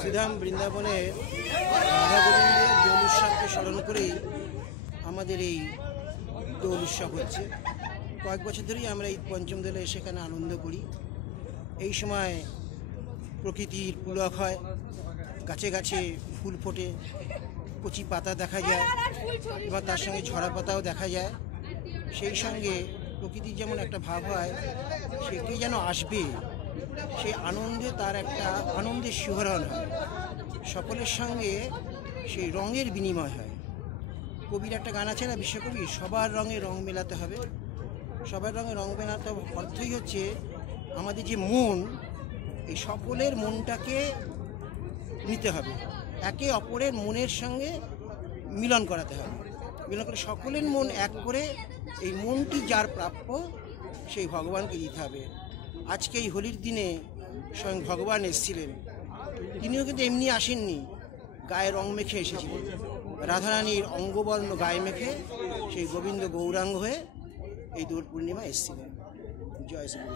শ্রীধাম বৃন্দাবনের রাধা গোবিন্দের দোল উৎসবকে স্মরণ করেই আমাদের এই দোল উৎসব হচ্ছে। কয়েক বছর ধরেই আমরা এই পঞ্চম দোলে সেখানে আনন্দ করি। এই সময় প্রকৃতির পুলক হয়, গাছে গাছে ফুল ফোটে, কচি পাতা দেখা যায় এবং তার সঙ্গে ঝরা পাতাও দেখা যায়। সেই সঙ্গে প্রকৃতির যেমন একটা ভাব হয়, সেটি যেন আসবে, সেই আনন্দে তার একটা আনন্দের শিহরণ হয়, সকলের সঙ্গে সেই রঙের বিনিময় হয়। কবির একটা গান আছে না, বিশ্বকবি, সবার রঙে রং মেলাতে হবে। সবার রঙে রং মেলাতে অর্থই হচ্ছে আমাদের যে মন, এই সকলের মনটাকে নিতে হবে, একে অপরের মনের সঙ্গে মিলন করাতে হবে। মিলন করে সকলের মন এক করে এই মনটি যার প্রাপ্য সেই ভগবানকে দিতে হবে। আজকে এই হোলির দিনে স্বয়ং ভগবান এসেছিলেন। তিনিও কিন্তু এমনি আসেননি, গায়ে রং মেখে এসেছিলেন। রাধারানীর অঙ্গবর্ণ গায়ে মেখে সেই গোবিন্দ গৌরাঙ্গ হয়ে এই দোল পূর্ণিমা এসেছিলেন। জয় শ্রী।